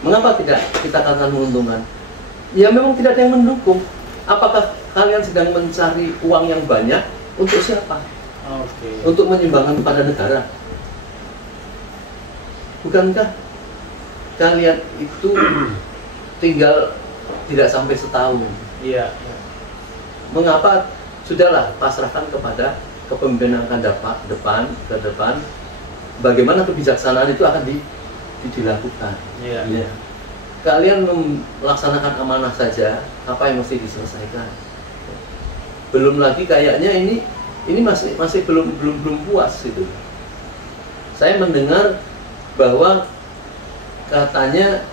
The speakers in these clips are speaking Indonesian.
Mengapa tidak kita katakan menguntungkan? Ya memang tidak ada yang mendukung. Apakah kalian sedang mencari uang yang banyak untuk siapa? Untuk menyumbangkan kepada negara? Bukankah kalian itu tinggal tidak sampai setahun? Iya. Mengapa sudahlah pasrahkan kepada kepemimpinan akan ke depan, bagaimana kebijaksanaan itu akan dilakukan. Iya. Ya. Kalian melaksanakan amanah saja, apa yang mesti diselesaikan? Belum lagi kayaknya ini masih belum puas gitu. Saya mendengar bahwa katanya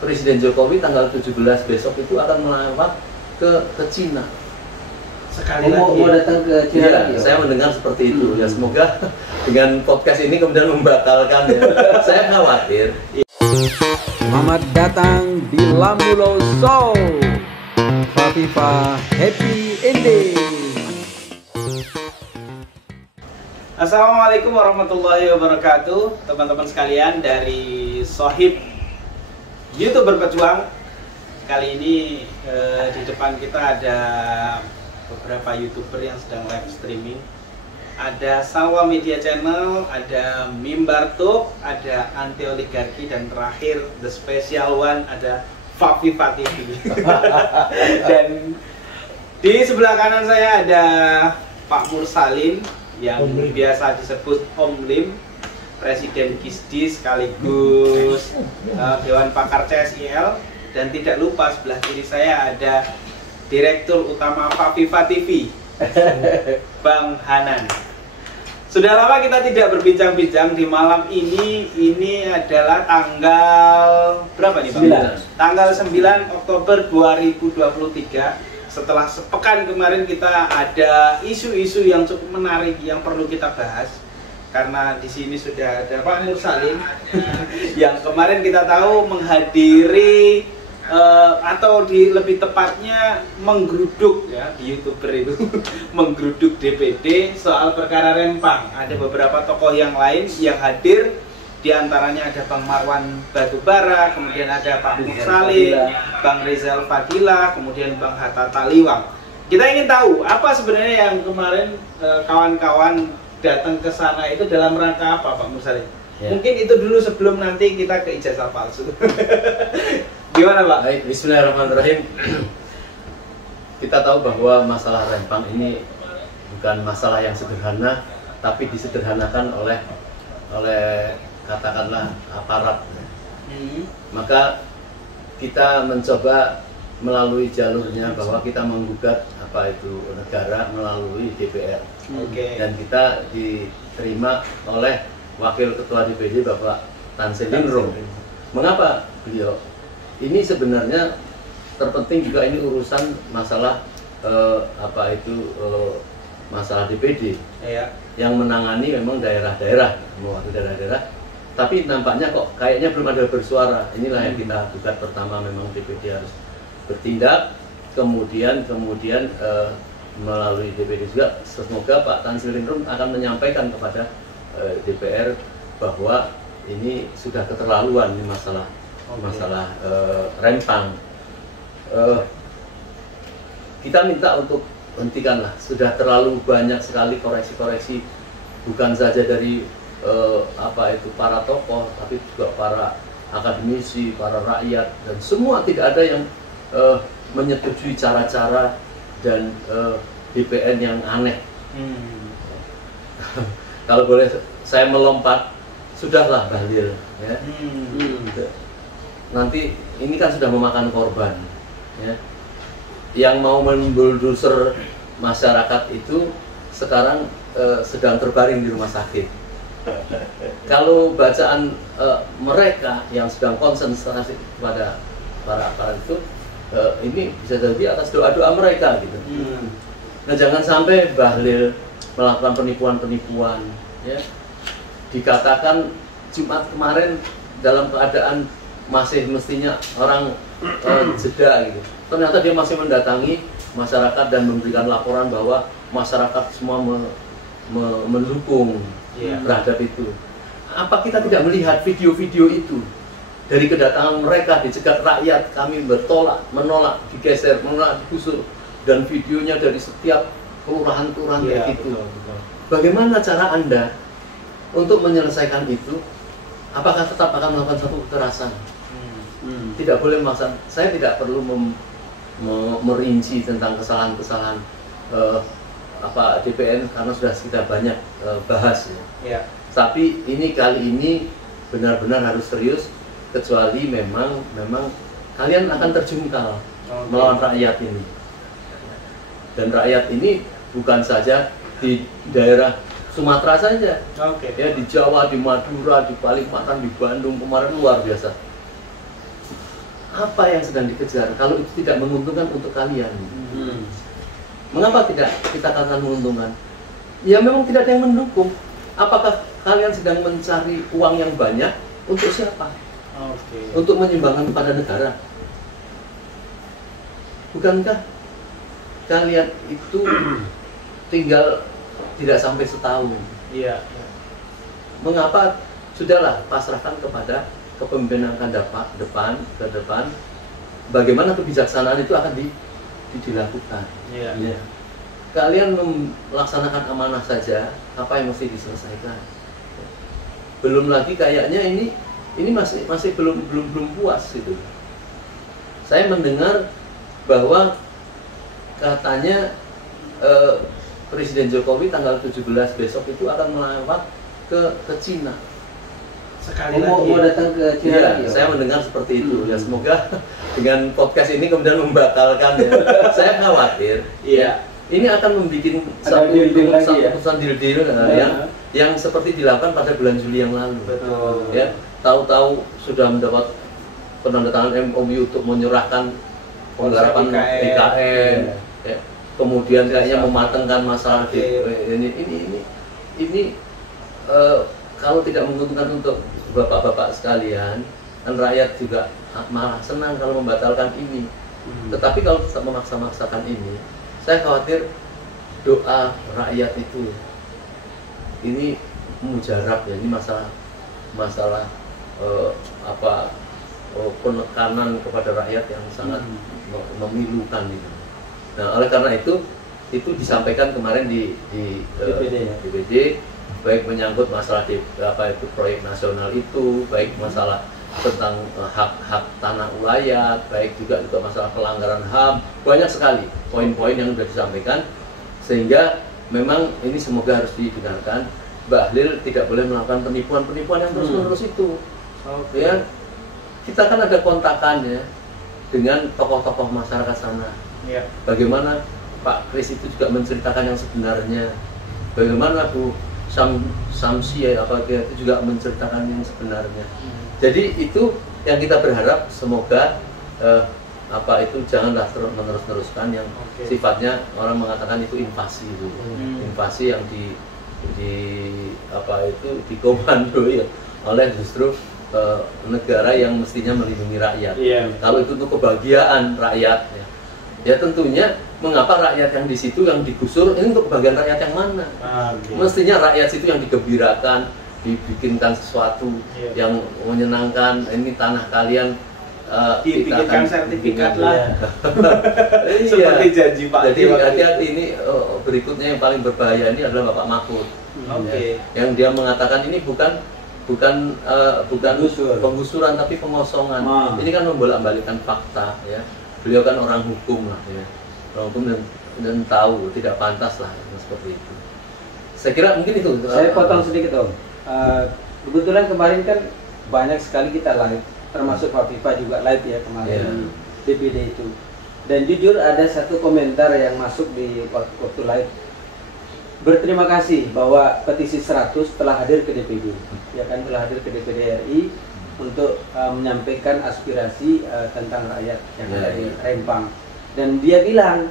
Presiden Jokowi tanggal 17 besok itu akan melawat ke Cina. Sekali mau datang ke Cina lagi. Saya mendengar seperti itu. Ya semoga dengan podcast ini kemudian membatalkan ya. Saya khawatir. Selamat datang di Lambulo Show. Fafifa Happy Ending. Assalamualaikum warahmatullahi wabarakatuh, teman-teman sekalian dari Sohib YouTuber Pejuang. Kali ini di depan kita ada beberapa YouTuber yang sedang live streaming. Ada Salwa Media Channel, ada Mimbar Tube, ada Anti Oligarki, dan terakhir the special one ada Fafifa TV. Dan di sebelah kanan saya ada Pak Mursalin yang biasa disebut Om Lim, Presiden KISDI sekaligus Dewan Pakar CSIL, dan tidak lupa sebelah kiri saya ada Direktur Utama Fafifa TV, Bang Hanan. Sudah lama kita tidak berbincang-bincang. Di malam ini adalah tanggal berapa nih Bang? 9. Tanggal 9 Oktober 2023. Setelah sepekan kemarin kita ada isu-isu yang cukup menarik yang perlu kita bahas. Karena di sini sudah ada Pak Mursalin yang kemarin kita tahu menghadiri atau lebih tepatnya menggeruduk ya di YouTuber itu menggeruduk DPD soal perkara Rempang. Ada beberapa tokoh yang lain yang hadir, diantaranya ada Bang Marwan Batubara, kemudian ada Pak Mursalin, Bang Rizal Fadilah, kemudian Bang Hatta Taliwang. Kita ingin tahu apa sebenarnya yang kemarin kawan-kawan datang ke sana itu dalam rangka apa, Pak Mursalin? Ya. Mungkin itu dulu sebelum nanti kita ke ijazah palsu. Gimana Pak? Baik, bismillahirrahmanirrahim. Kita tahu bahwa masalah Rempang ini bukan masalah yang sederhana, tapi disederhanakan oleh katakanlah aparat. Maka kita mencoba melalui jalurnya bahwa kita menggugat apa itu negara melalui DPR. Dan kita diterima oleh Wakil Ketua DPD Bapak Tan Sri Lindrung. Mengapa beliau? Ini sebenarnya terpenting juga, ini urusan masalah masalah DPD yang menangani memang daerah-daerah, mewakili daerah-daerah. Tapi nampaknya kok kayaknya belum ada bersuara. Inilah yang kita gugat pertama, memang DPD harus bertindak. Kemudian melalui DPD juga semoga Pak Tan Sri Lindrung akan menyampaikan kepada DPR bahwa ini sudah keterlaluan ini masalah Rempang. Kita minta untuk hentikanlah, sudah terlalu banyak sekali koreksi-koreksi, bukan saja dari para tokoh, tapi juga para akademisi, para rakyat, dan semua tidak ada yang menyetujui cara-cara dan DPN yang aneh. Kalau boleh saya melompat, sudahlah Bahlil ya. Nanti ini kan sudah memakan korban ya. Yang mau membuldoser masyarakat itu sekarang sedang terbaring di rumah sakit. Kalau bacaan mereka yang sedang konsentrasi kepada para aparat itu, ini bisa jadi atas doa-doa mereka gitu. Nah, jangan sampai Bahlil melakukan penipuan-penipuan ya. Dikatakan Jumat kemarin dalam keadaan masih mestinya orang jeda gitu, ternyata dia masih mendatangi masyarakat dan memberikan laporan bahwa masyarakat semua mendukung terhadap itu. Apa kita tidak melihat video-video itu dari kedatangan mereka dicegat rakyat, kami menolak, digeser, menolak, digusur, dan videonya dari setiap kelurahan-kelurahan Iya, kayak gitu. betul. Bagaimana cara Anda untuk menyelesaikan itu? Apakah tetap akan melakukan satu kekerasan? Tidak boleh memaksa. Saya tidak perlu merinci tentang kesalahan-kesalahan DPN karena sudah kita banyak bahas ya. Iya. Tapi kali ini benar-benar harus serius, kecuali memang kalian akan terjungkal melawan rakyat ini. Dan rakyat ini bukan saja di daerah Sumatera saja, ya di Jawa, di Madura, di Kalimantan, di Bandung kemarin luar biasa. Apa yang sedang dikejar kalau itu tidak menguntungkan untuk kalian? Mengapa tidak kita katakan menguntungkan? Ya memang tidak ada yang mendukung. Apakah kalian sedang mencari uang yang banyak untuk siapa? Untuk menyumbangkan kepada negara? Bukankah kalian itu tinggal tidak sampai setahun? Iya. Mengapa sudahlah pasrahkan kepada kepemimpinan ke depan, bagaimana kebijaksanaan itu akan dilakukan? Iya. Ya. Kalian melaksanakan amanah saja, apa yang mesti diselesaikan? Belum lagi kayaknya ini masih belum puas gitu. Saya mendengar bahwa katanya Presiden Jokowi tanggal 17 besok itu akan melawat ke Cina. Sekali mau lagi. datang ke Cina Iya, lagi. saya mendengar seperti itu. Ya semoga dengan podcast ini kemudian membatalkan ya. Saya khawatir. Iya. Ini akan membuat Ada deal-deal lagi ya? keputusan deal yang seperti dilakukan pada bulan Juli yang lalu. Betul. Ya, tahu-tahu sudah mendapat penandatangan MOU untuk menyerahkan penggarapan IKN. Ya. Kemudian kayaknya mematangkan masalah ini kalau tidak menguntungkan untuk bapak-bapak sekalian, dan rakyat juga malah senang kalau membatalkan ini. Tetapi kalau tetap memaksa-maksakan ini, saya khawatir doa rakyat itu ini mujarab ya, ini masalah penekanan kepada rakyat yang sangat memilukan itu. Nah, oleh karena itu disampaikan kemarin di DPD, baik menyangkut masalah proyek nasional itu, baik masalah tentang hak tanah ulayat, baik juga masalah pelanggaran HAM, banyak sekali poin-poin yang sudah disampaikan, sehingga memang ini semoga harus didengarkan. Bahlil tidak boleh melakukan penipuan-penipuan yang terus-menerus itu. Ya, kita kan ada kontakannya dengan tokoh-tokoh masyarakat sana. Ya. Bagaimana Pak Kris itu juga menceritakan yang sebenarnya, bagaimana Bu Samsi itu juga menceritakan yang sebenarnya. Jadi itu yang kita berharap, semoga janganlah meneruskan yang sifatnya orang mengatakan itu invasi itu, invasi yang dikomandoi oleh justru negara yang mestinya melindungi rakyat. Kalau itu untuk kebahagiaan rakyat, ya tentunya mengapa rakyat yang di situ yang digusur ini untuk kebahagiaan rakyat yang mana? Mestinya rakyat situ yang digembirakan, dibikinkan sesuatu yang menyenangkan. Ini tanah kalian, dibikinkan sertifikat lah. Iya. Seperti janji Pak. Jadi hati-hati, ini berikutnya yang paling berbahaya ini adalah Bapak Mahfud. Yang dia mengatakan ini bukan penggusuran tapi pengosongan. Ini kan membolak-balikkan fakta ya. Beliau kan orang hukum lah ya. Orang hukum dan tahu tidak pantas lah seperti itu. Saya kira mungkin itu. Saya potong sedikit Om. Kebetulan kemarin kan banyak sekali kita live, termasuk Pak Pipa juga live ya kemarin di DPD itu. Dan jujur ada satu komentar yang masuk di waktu live. Berterima kasih bahwa petisi 100 telah hadir ke DPD, ya kan, telah hadir ke DPD RI untuk menyampaikan aspirasi tentang rakyat yang ada di Rempang. Dan dia bilang,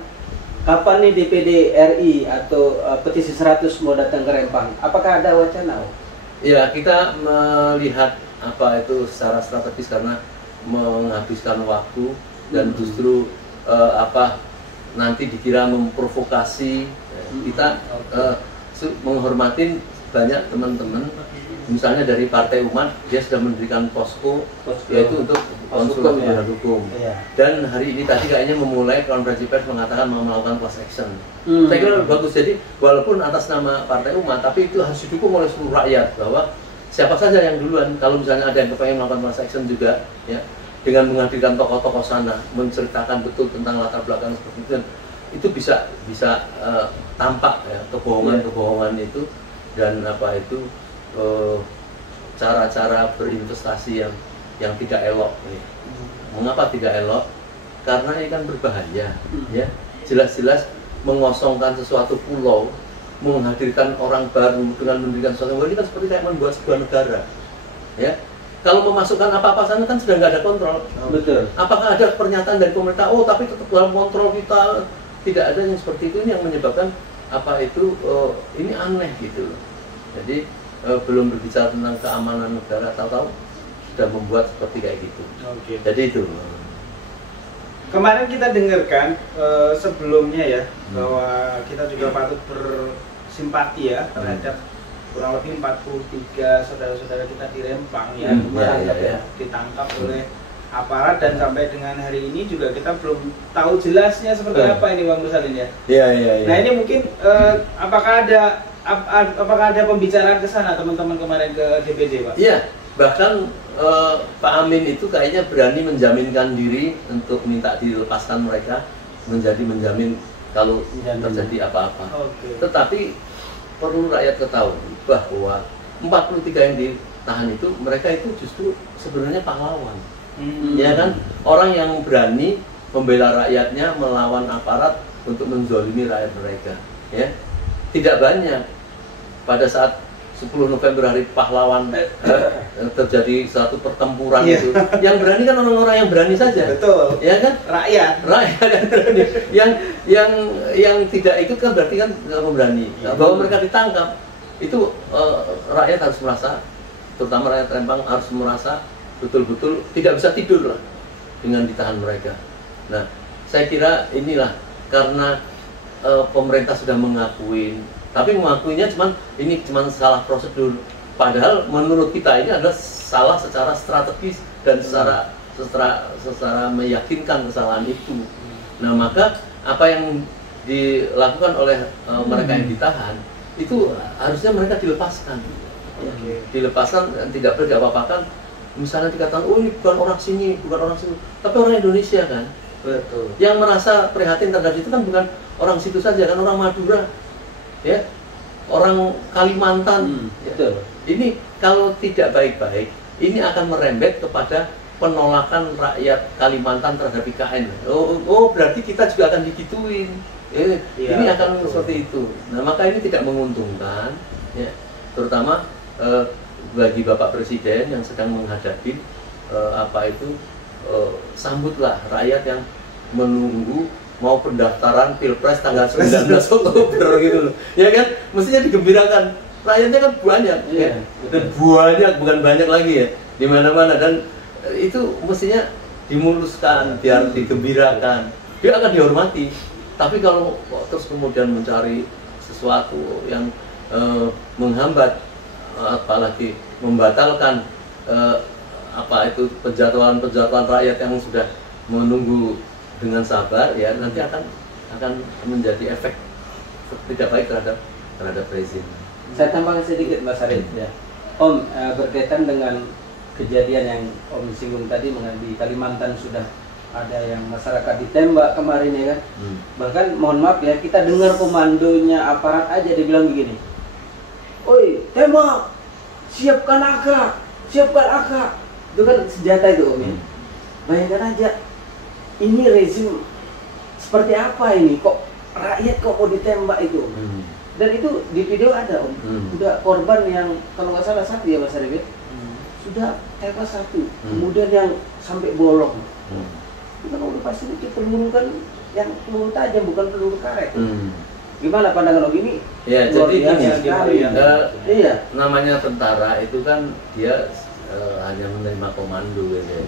kapan nih DPD RI atau petisi 100 mau datang ke Rempang? Apakah ada wacana? Ya, kita melihat secara strategis karena menghabiskan waktu dan justru nanti dikira memprovokasi. Kita menghormati banyak teman-teman Misalnya dari Partai Umat dia sudah mendirikan posko, yaitu untuk konsultasi ya. hukum. Iya. Dan hari ini tadi kayaknya memulai konferensi pers mengatakan mau melakukan class action. Saya kira bagus. Jadi walaupun atas nama Partai Umat, tapi itu harus didukung oleh seluruh rakyat, bahwa siapa saja yang duluan, kalau misalnya ada yang kepengen melakukan class action juga, ya, dengan menghadirkan tokoh-tokoh sana, menceritakan betul tentang latar belakang seperti itu bisa tampak ya kebohongan itu, dan apa itu cara-cara berinvestasi yang tidak elok. Ya. Mengapa tidak elok? Karena ini kan berbahaya, ya. Jelas-jelas mengosongkan sesuatu pulau, menghadirkan orang baru dengan mendirikan sesuatu, ini kan seperti kayak membuat sebuah negara, ya. Kalau memasukkan apa-apa sana kan sudah nggak ada kontrol. Betul. Apakah ada pernyataan dari pemerintah, oh tapi tetap dalam kontrol kita? Tidak ada yang seperti itu. Ini yang menyebabkan apa itu ini aneh gitu loh. Jadi belum berbicara tentang keamanan negara, tahu-tahu sudah membuat seperti kayak gitu. Oke. Jadi itu. Kemarin kita dengarkan sebelumnya ya, bahwa kita juga patut bersimpati ya terhadap kurang lebih 43 saudara-saudara kita di Rempang ya, ditangkap oleh aparat, dan sampai dengan hari ini juga kita belum tahu jelasnya seperti apa ini Bang Rusalin ya. Iya. Nah ini mungkin apakah ada pembicaraan ke sana teman-teman kemarin ke DPD Pak? Iya, bahkan Pak Amin itu kayaknya berani menjaminkan diri untuk minta dilepaskan mereka, menjamin kalau terjadi apa-apa. Oke. Tetapi perlu rakyat ketahui bahwa 43 yang ditahan itu, mereka itu justru sebenarnya pahlawan. Ya kan, orang yang berani membela rakyatnya melawan aparat untuk menzolimi rakyat mereka, ya. Tidak banyak. Pada saat 10 November hari pahlawan terjadi suatu pertempuran itu, yang berani kan orang-orang yang berani saja. Betul. Ya kan, rakyat yang berani. Yang tidak ikut kan berarti kan nggak berani. Bahwa mereka ditangkap itu rakyat harus merasa, terutama rakyat Rempang harus merasa betul-betul tidak bisa tidur lah dengan ditahan mereka. Nah, saya kira inilah karena pemerintah sudah mengakui, tapi mengakuinya ini cuma salah prosedur. Padahal menurut kita ini adalah salah secara strategis dan secara meyakinkan kesalahan itu. Nah, maka apa yang dilakukan oleh mereka yang ditahan itu harusnya mereka dilepaskan. Dilepaskan dan tidak perlu diapa-apakan. Misalnya dikatakan, oh ini bukan orang sini, tapi orang Indonesia kan. Betul. Yang merasa prihatin terhadap itu kan bukan orang situ saja, kan orang Madura, ya, orang Kalimantan. Betul. Ini kalau tidak baik-baik, ini akan merembet kepada penolakan rakyat Kalimantan terhadap IKN. Oh berarti kita juga akan digituin. Ini akan seperti itu. Nah, maka ini tidak menguntungkan, ya, terutama bagi Bapak Presiden yang sedang menghadapi sambutlah rakyat yang menunggu mau pendaftaran Pilpres tanggal 19 Oktober gitu loh. Ya kan, mestinya digembirakan. Rakyatnya kan banyak, ya. Dan banyak, bukan banyak lagi ya, di mana-mana, dan itu mestinya dimuluskan, biar digembirakan. Dia akan dihormati. Tapi kalau terus kemudian mencari sesuatu yang menghambat, apalagi membatalkan penjatuhan rakyat yang sudah menunggu dengan sabar, ya nanti akan menjadi efek tidak baik terhadap rezim. Saya tambahkan sedikit Mas Arif ya, Om, berkaitan dengan kejadian yang Om singgung tadi mengenai di Kalimantan sudah ada yang masyarakat ditembak kemarin ya kan. Bahkan mohon maaf ya, kita dengar komandonya aparat aja dia bilang begini, oi tembak, siapkan AK, itu kan senjata itu Om ya. Bayangkan aja, ini rezim seperti apa ini, kok rakyat kok mau ditembak itu. Dan itu di video ada Om, udah korban yang kalau nggak salah satu ya Mas Arif, sudah tewas satu, kemudian yang sampai bolong. Itu kan udah pasti itu peluru kan yang peluru tajam, bukan peluru karet. Gimana pandangan Om ini? Ya, jadi sekali. Namanya tentara itu kan dia hanya menerima komando gitu.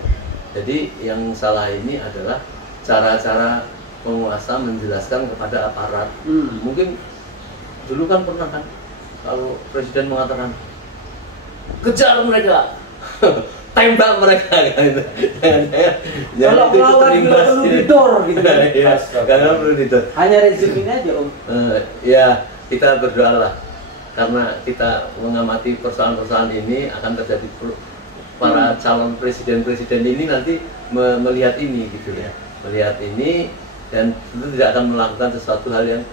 Jadi yang salah ini adalah cara-cara penguasa menjelaskan kepada aparat. Mungkin dulu kan pernah kan kalau presiden mengatakan kejar mereka, tembak mereka gitu. Kalau lawan perlu didor gitu. Ya, karena perlu didor. Hanya rezim ini aja Om. Ya, kita berdoalah karena kita mengamati persoalan-persoalan ini akan terjadi para calon presiden-presiden ini nanti melihat ini gitu ya, melihat ini dan tentu tidak akan melakukan sesuatu hal yang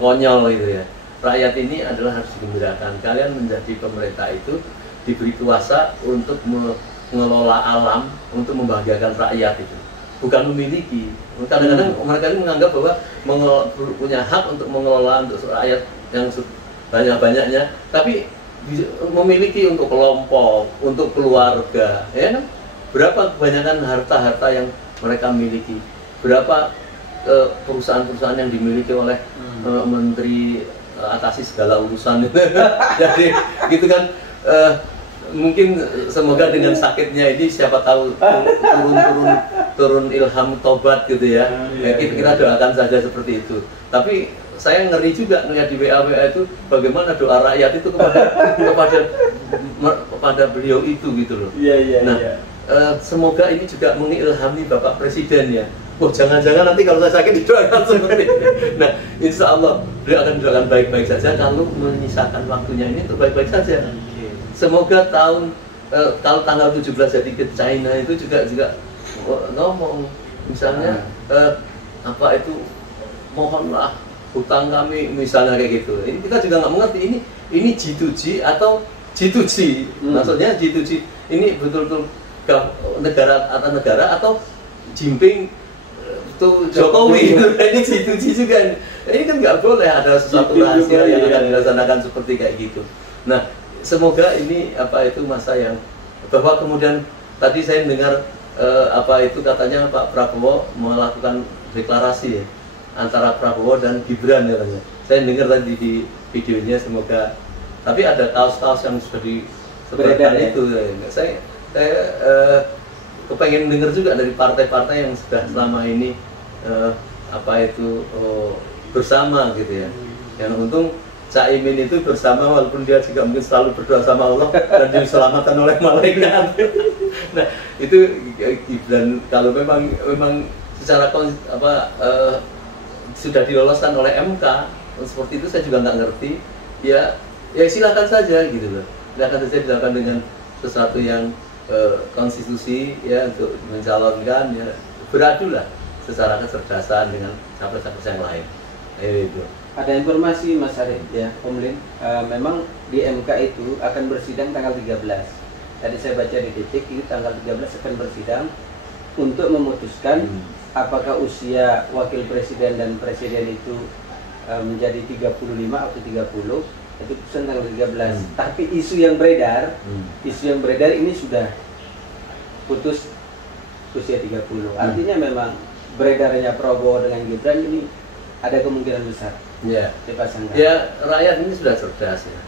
konyol gitu ya. Rakyat ini adalah harus digembirakan. Kalian menjadi pemerintah itu diberi kuasa untuk mengelola alam, untuk membahagiakan rakyat itu, bukan memiliki. Kadang-kadang mereka ini menganggap bahwa punya hak untuk mengelola untuk rakyat yang banyak-banyaknya, tapi memiliki untuk kelompok, untuk keluarga, ya kan? Berapa kebanyakan harta-harta yang mereka miliki, berapa perusahaan-perusahaan yang dimiliki oleh menteri atasi segala urusan itu. Jadi gitu kan, mungkin semoga dengan sakitnya ini siapa tahu turun ilham tobat gitu ya. Kita doakan saja seperti itu. Tapi saya ngeri juga melihat di WA itu bagaimana doa rakyat itu kepada beliau itu gitu loh. Nah, semoga ini juga mengilhami Bapak Presiden ya. Oh, jangan-jangan nanti kalau saya sakit didoakan seperti ini. Nah, insya Allah beliau akan didoakan baik-baik saja kalau menyisakan waktunya ini untuk baik-baik saja. Semoga kalau tanggal 17 jadi ke China itu juga ngomong misalnya apa itu, mohonlah hutang kami misalnya kayak gitu. Ini kita juga nggak mengerti ini G2G atau G2G. Maksudnya G2G ini betul-betul negara atau Jinping itu Jokowi itu ini G2G juga. Ini kan nggak boleh ada sesuatu rahasia yang akan dilaksanakan seperti kayak gitu. Nah, semoga ini apa itu masa yang bahwa kemudian tadi saya dengar apa itu katanya Pak Prabowo melakukan deklarasi ya, antara Prabowo dan Gibran katanya. Saya dengar tadi di videonya, semoga. Tapi ada kaos-kaos yang sudah disebarkan itu. Saya kepengen dengar juga dari partai-partai yang sudah selama ini apa itu bersama gitu ya. Yang untung Caimin itu bersama walaupun dia juga mungkin selalu berdoa sama Allah dan diselamatkan oleh malaikat. Nah, itu Gibran kalau memang secara sudah diloloskan oleh MK seperti itu, saya juga nggak ngerti. Ya silakan saja gitu loh. Silakan saja dilakukan dengan sesuatu yang konstitusi ya, untuk mencalonkan ya, beradulah secara kecerdasan dengan capres-capres yang lain. Itu. Ada informasi Mas Arif ya, Om Lin, memang di MK itu akan bersidang tanggal 13. Tadi saya baca di Detik, ini tanggal 13 akan bersidang untuk memutuskan apakah usia wakil presiden dan presiden itu menjadi 35 atau 30. Itu putusan tanggal 13. Tapi isu yang beredar ini sudah putus usia 30. Artinya memang beredarnya Prabowo dengan Gibran ini ada kemungkinan besar. Ya, dipasangkan. Ya, rakyat ini sudah cerdas ya,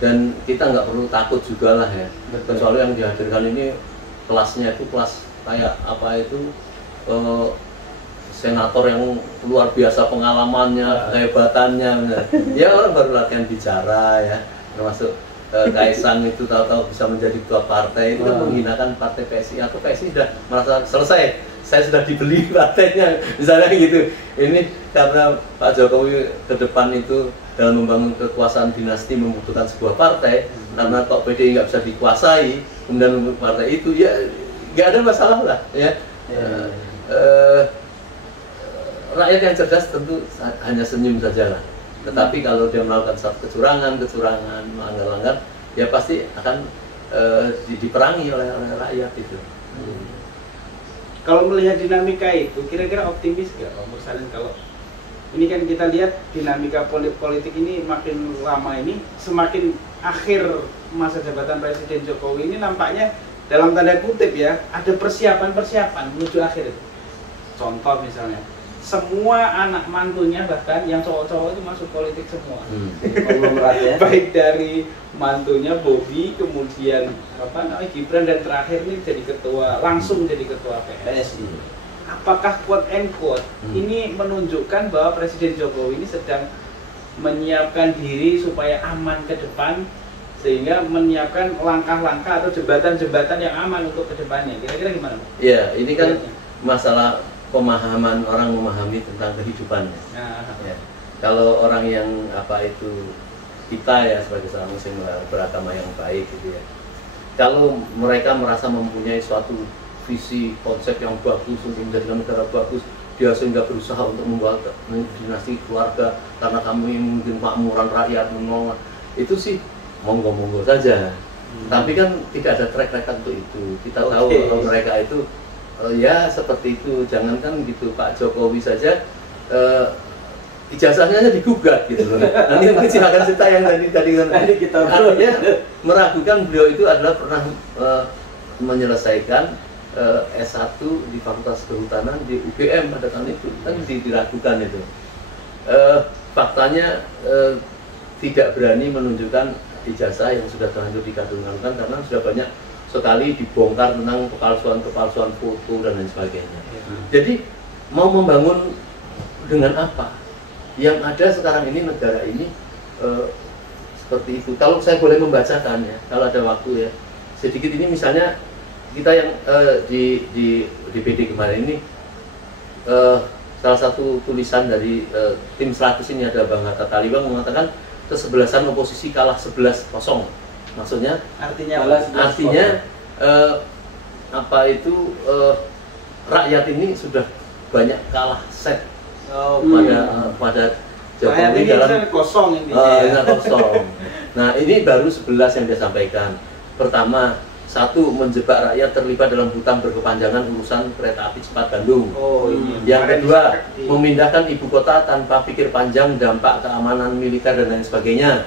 dan kita nggak perlu takut juga lah ya. Kecuali yang dihadirkan ini kelasnya itu kelas kayak apa itu senator yang luar biasa pengalamannya, kehebatannya. Ya orang baru latihan bicara ya, termasuk Kaisang itu tahu-tahu bisa menjadi ketua partai, itu kan menghinakan partai PSI, atau PSI sudah merasa selesai, saya sudah dibeli partainya, misalnya gitu. Ini karena Pak Jokowi ke depan itu dalam membangun kekuasaan dinasti membutuhkan sebuah partai, karena kok PDI nggak bisa dikuasai, kemudian membangun partai itu, ya nggak ada masalah lah ya. Rakyat yang cerdas tentu hanya senyum saja lah. Tetapi kalau dia melakukan satu kecurangan, melanggar-langgar, ya pasti akan diperangi oleh rakyat itu. Kalau melihat dinamika itu, kira-kira optimis nggak Pak Mursalin? Kalau ini kan kita lihat dinamika politik ini makin lama ini, semakin akhir masa jabatan Presiden Jokowi ini nampaknya dalam tanda kutip ya, ada persiapan menuju akhir itu. Contoh misalnya, semua anak mantunya bahkan yang cowok-cowok itu masuk politik semua. Ya. Baik dari mantunya Bobi, kemudian Gibran, dan terakhir ini jadi langsung jadi ketua PSI. Apakah quote and quote ini menunjukkan bahwa Presiden Jokowi ini sedang menyiapkan diri supaya aman ke depan, sehingga menyiapkan langkah-langkah atau jembatan-jembatan yang aman untuk kedepannya. Kira-kira gimana? Ya, ini kan masalah pemahaman orang memahami tentang kehidupannya. Ya. Kalau orang yang kita ya sebagai seorang muslim beragama yang baik gitu ya. Kalau mereka merasa mempunyai suatu visi konsep yang bagus untuk menjadikan negara bagus, dia sehingga berusaha untuk membuat dinasti keluarga karena kami mungkin makmuran rakyat menolong, itu sih monggo-monggo saja. Tapi kan tidak ada track record untuk itu. Kita tahu kalau mereka itu ya seperti itu. Jangankan gitu, Pak Jokowi saja ijazahnya aja digugat gitu loh. Nanti mungkin silakan cerita yang tadi kan kita artinya meragukan beliau itu adalah pernah menyelesaikan S1 di Fakultas Kehutanan di UGM pada tahun itu, kan diragukan itu. Faktanya tidak berani menunjukkan ijazah yang sudah terlanjur dikadungkan karena sudah banyak sekali dibongkar tentang kepalsuan foto dan lain sebagainya. Jadi mau membangun dengan apa? Yang ada sekarang ini negara ini seperti itu. Kalau saya boleh membacakan ya, kalau ada waktu ya, sedikit ini misalnya kita yang di PD kemarin ini salah satu tulisan dari tim 100 ini ada Bang Hatta Talibang mengatakan kesebelasan oposisi kalah 11-0. Maksudnya artinya rakyat ini sudah banyak kalah set pada Jokowi dalam kosong ini. Kosong. Nah, ini baru 11 yang dia sampaikan. Pertama, 1, menjebak rakyat terlibat dalam hutang berkepanjangan urusan kereta api cepat Bandung. Yang kedua, memindahkan ibu kota tanpa pikir panjang dampak keamanan militer dan lain sebagainya.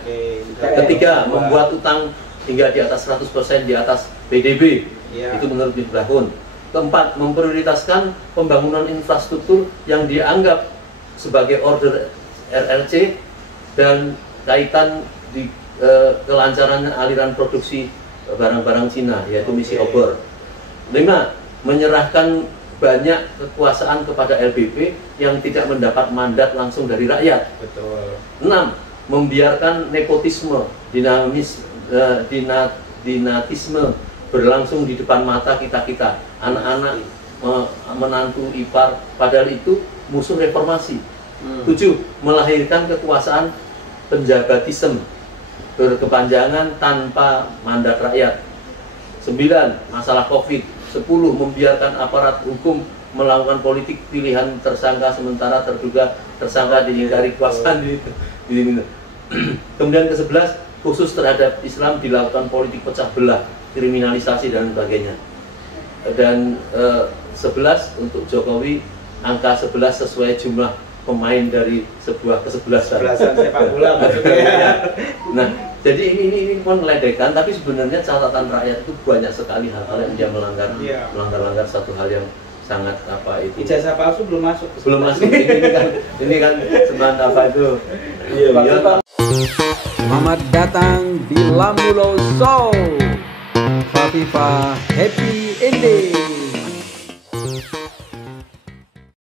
Ketiga, membuat utang hingga di atas 100% di atas PDB. Itu menurut Miftahun. Keempat, memprioritaskan pembangunan infrastruktur yang dianggap sebagai order RRC dan kaitan di kelancaran aliran produksi barang-barang Cina, yaitu misi obor. 5, menyerahkan banyak kekuasaan kepada LBP yang tidak mendapat mandat langsung dari rakyat. 6, membiarkan nepotisme, dinatisme berlangsung di depan mata kita-kita, anak-anak, menantu ipar, padahal itu musuh reformasi. 7, melahirkan kekuasaan penjabatisme berkepanjangan tanpa mandat rakyat. 9, masalah COVID. 10, membiarkan aparat hukum melakukan politik pilihan tersangka sementara terduga tersangka diingkari kekuasaan. Kemudian ke-11, khusus terhadap Islam dilakukan politik pecah belah, kriminalisasi dan sebagainya. Dan 11 untuk Jokowi, angka 11 sesuai jumlah pemain dari sebuah kesebelasan sepak bola maksudnya. Nah, jadi ini meledekkan, tapi sebenarnya catatan rakyat itu banyak sekali hal-hal yang dia melanggar satu hal yang sangat itu. Ijazah palsu belum masuk. Ini kan sebenarnya Selamat datang di Lambulo Show. Fafifa Happy Ending.